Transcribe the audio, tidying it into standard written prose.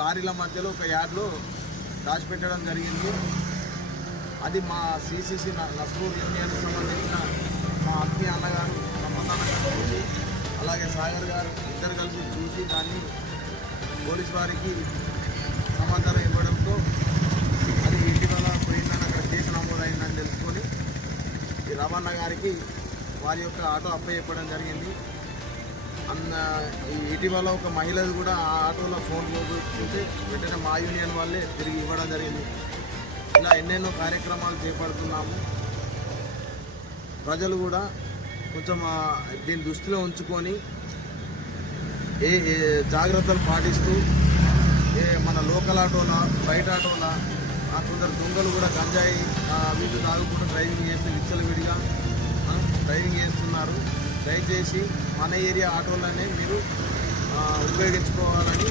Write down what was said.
లారీల మధ్యలో ఒక యార్డ్లో దాచిపెట్టడం జరిగింది. అది మా సిసిసి నస్రూర్ యూనియన్కి సంబంధించిన మా ఆత్మీయ అన్నగారు సంబంధాన్ని చూసి, అలాగే సాగర్ గారు ఇద్దరు కలిసి చూసి దాన్ని పోలీస్ వారికి సమాచారం ఇవ్వడంతో అది ఇటీవల పోయిందని అక్కడ కేసు నమోదైందని తెలుసుకొని ఈ రమణ గారికి వారి యొక్క ఆటో అప్పచెప్పడం జరిగింది. ఇటీవల ఒక మహిళది కూడా ఆ ఆటోలో ఫోన్ చూసి వెంటనే మా యూనియన్ వాళ్ళే తిరిగి ఇవ్వడం జరిగింది. ఇలా ఎన్నెన్నో కార్యక్రమాలు చేపడుతున్నాము. ప్రజలు కూడా కొంచెం దీన్ని దృష్టిలో ఉంచుకొని ఏ జాగ్రత్తలు పాటిస్తూ మన లోకల్ ఆటోలా బయట ఆటోలా కొందరు దొంగలు కూడా గంజాయి వీళ్ళు తాగుకుంటూ డ్రైవింగ్ చేసి విచ్చలవిడిగా డ్రైవింగ్ చేస్తున్నారు. దయచేసి మన ఏరియా ఆటోలనే మీరు ఉపయోగించుకోవాలని